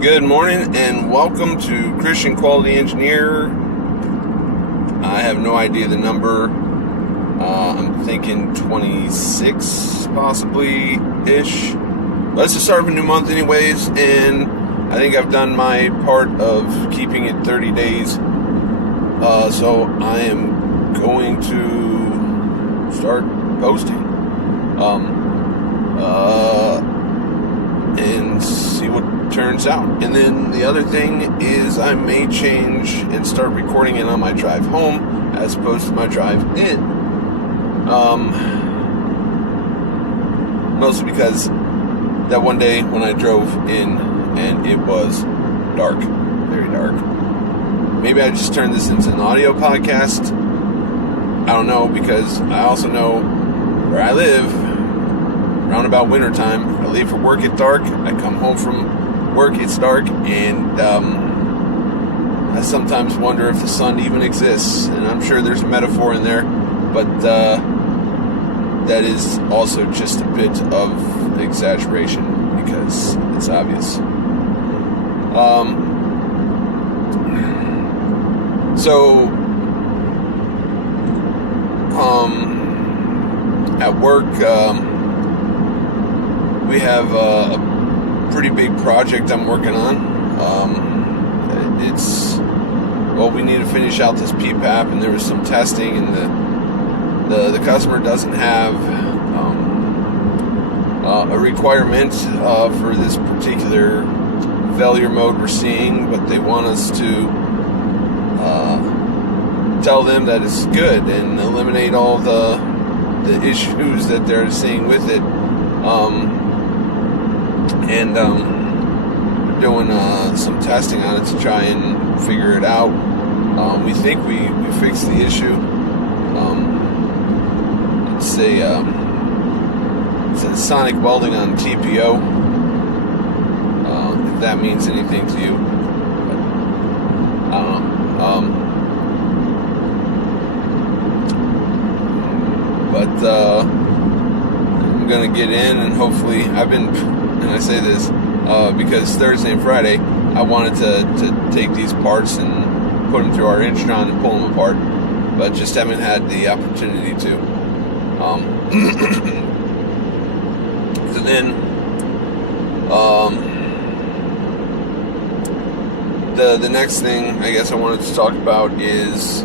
Good morning and welcome to Christian Quality Engineer. I have no idea the number. I'm thinking 26 possibly-ish. But it's the start of a new month anyways, and I think I've done my part of keeping it 30 days. So I am going to start posting. And see what turns out. And then the other thing is I may change and start recording it on my drive home as opposed to my drive in. Mostly because that one day when I drove in and it was dark, very dark. Maybe I just turned this into an audio podcast. I don't know, because I also know where I live, around about winter time, I leave for work at dark, I come home from work, it's dark, and I sometimes wonder if the sun even exists, and I'm sure there's a metaphor in there, but that is also just a bit of exaggeration, because it's obvious. At work, we have a pretty big project I'm working on. We need to finish out this PPAP, and there was some testing, and the customer doesn't have a requirement for this particular failure mode we're seeing, but they want us to tell them that it's good and eliminate all the issues that they're seeing with it. We're doing some testing on it to try and figure it out. We think we fixed the issue. It's a sonic welding on TPO. If that means anything to you, but I don't know. I'm gonna get in, and hopefully, and I say this because Thursday and Friday I wanted to take these parts and put them through our Instron and pull them apart, but just haven't had the opportunity to. So then, the next thing I guess I wanted to talk about is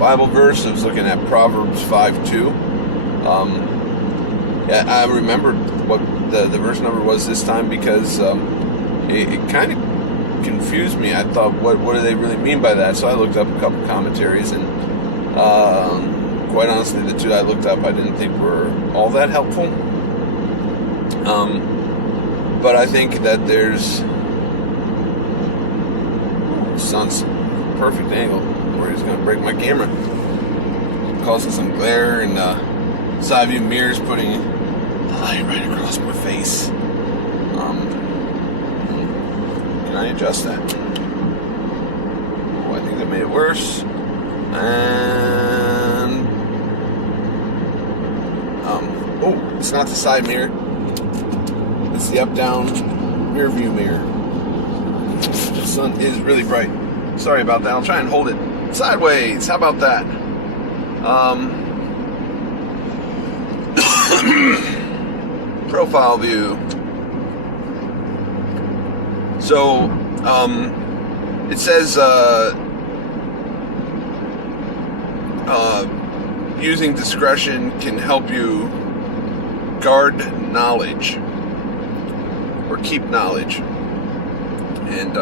Bible verse. I was looking at Proverbs 5:2. I remembered what the verse number was this time because it kind of confused me. I thought, what do they really mean by that? So I looked up a couple commentaries, and quite honestly, the two I looked up I didn't think were all that helpful. But I think that there's sun's perfect angle where he's going to break my camera, causing some glare, and side view mirrors putting the light right across my face. Can I adjust that? Oh, I think that made it worse. And it's not the side mirror, it's the up down rear view mirror. The sun is really bright. Sorry about that. I'll try and hold it sideways. How about that? Profile view. So, it says using discretion can help you guard knowledge or keep knowledge. And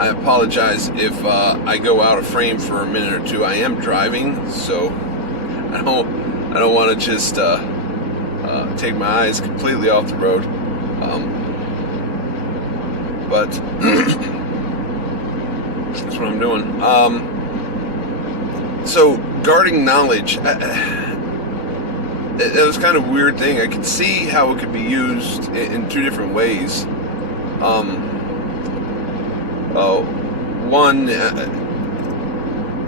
I apologize if I go out of frame for a minute or two. I am driving, so I don't want to just take my eyes completely off the road. But that's what I'm doing. So guarding knowledge, it was kind of a weird thing. I could see how it could be used in two different ways. One,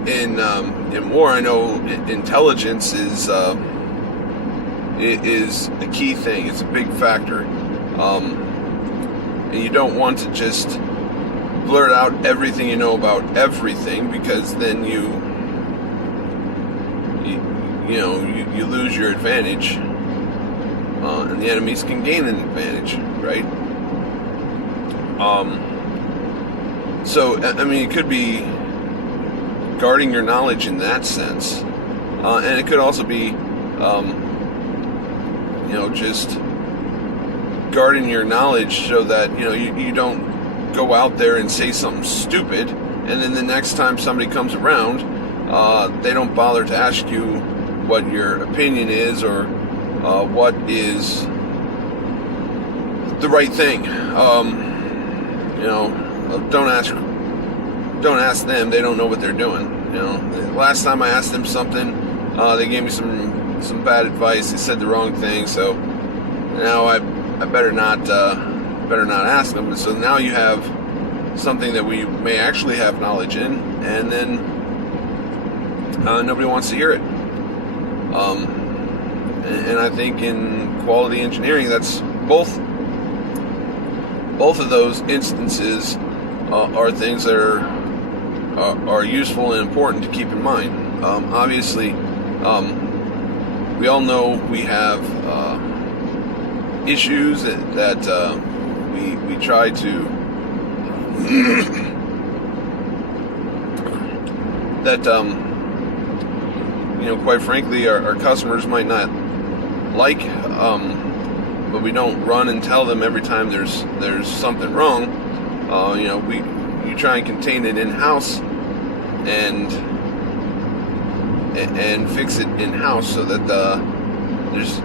in war, I know intelligence is a key thing. It's a big factor. And you don't want to just blurt out everything you know about everything, because then you lose your advantage, and the enemies can gain an advantage, right? So I mean, it could be guarding your knowledge in that sense, and it could also be just guarding your knowledge so that you don't go out there and say something stupid, and then the next time somebody comes around, they don't bother to ask you what your opinion is or what is the right thing. Don't ask them. They don't know what they're doing. The last time I asked them something, they gave me some bad advice. They said the wrong thing, so now I better not ask them. So now you have something that we may actually have knowledge in, and then nobody wants to hear it. And I think in quality engineering, that's both of those instances are things that are useful and important to keep in mind. Obviously, we all know we have issues that we try to that quite frankly our customers might not like, but we don't run and tell them every time there's something wrong. We try and contain it in-house and fix it in-house so that there's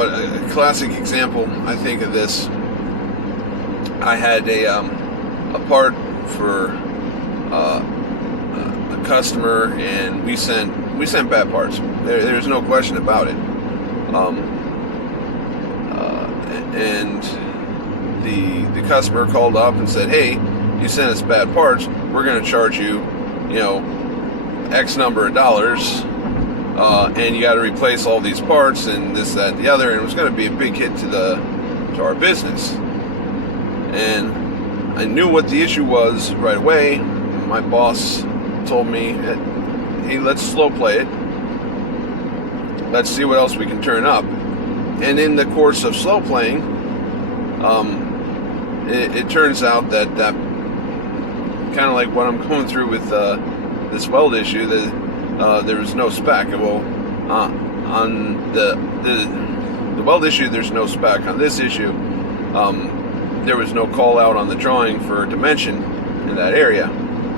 a classic example I think of this, I had a part for a customer, and we sent bad parts. There's no question about it. And the customer called up and said, "Hey, you sent us bad parts. We're going to charge you, X number of dollars, and you got to replace all these parts and this, that, and the other." And it was going to be a big hit to our business. And I knew what the issue was right away. My boss told me, "Hey, let's slow play it. Let's see what else we can turn up." And in the course of slow playing, it turns out that kind of like what I'm going through with this weld issue, that there was no spec. Well, on the weld issue, there's no spec. On this issue, there was no call out on the drawing for dimension in that area,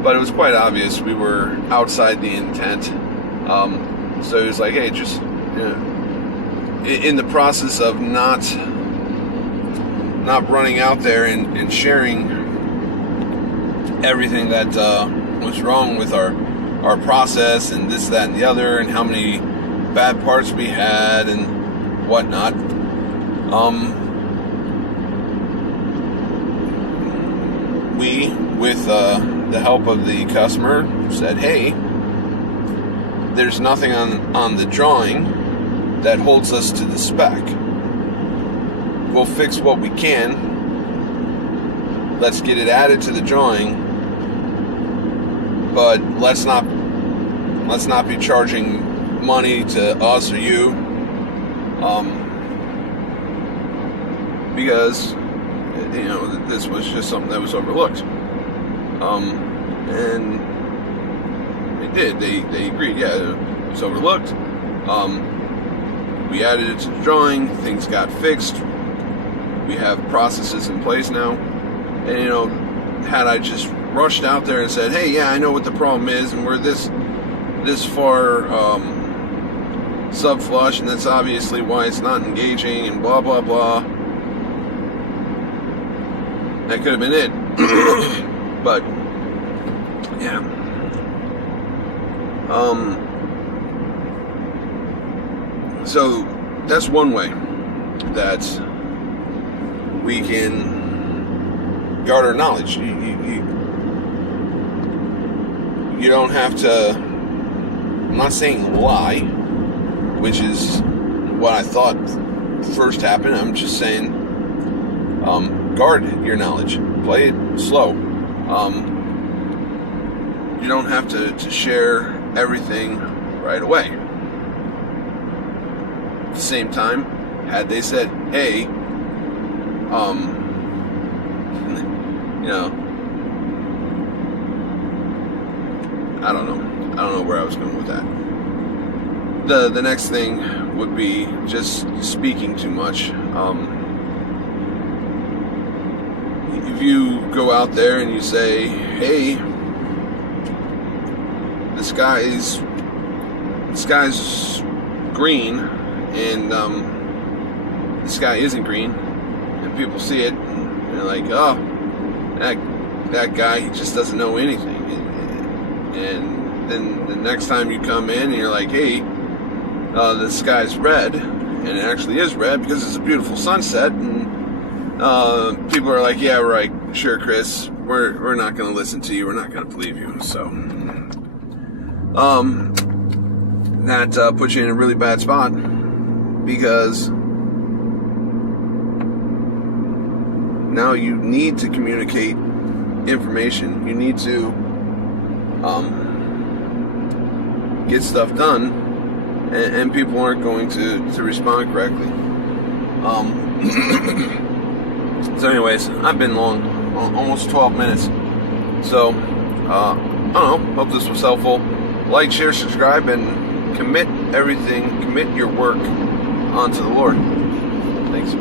but it was quite obvious we were outside the intent. So he was like, "Hey, just in the process of not running out there and sharing everything that was wrong with our process and this, that, and the other, and how many bad parts we had and whatnot." We, with the help of the customer, said, "Hey, there's nothing on the drawing that holds us to the spec. We'll fix what we can. Let's get it added to the drawing, but let's not be charging money to us or you, because this was just something that was overlooked." And they did. They agreed. Yeah, it was overlooked. We added it to the drawing. Things got fixed. We have processes in place now. And had I just rushed out there and said, "Hey, yeah, I know what the problem is, and we're this far subflush, and that's obviously why it's not engaging, and blah blah blah," that could have been it. But yeah. So that's one way that we can guard our knowledge. You don't have to I'm not saying lie, which is what I thought first happened. I'm just saying, guard your knowledge. Play it slow. You don't have to share everything right away. At the same time, had they said, hey, I don't know where I was going with that. The next thing would be just speaking too much. If you go out there and you say, hey, the sky's green, and the sky isn't green, and people see it, and they're like, oh, that guy, he just doesn't know anything. And then the next time you come in and you're like, hey, the sky's red, and it actually is red because it's a beautiful sunset, and people are like, yeah, right, sure, Chris, we're not going to listen to you, we're not going to believe you. So that puts you in a really bad spot, because now you need to communicate information. You need to get stuff done, and people aren't going to respond correctly. So anyways, I've been long, almost 12 minutes. So, I don't know, hope this was helpful. Like, share, subscribe, and commit your work onto the Lord. Thanks.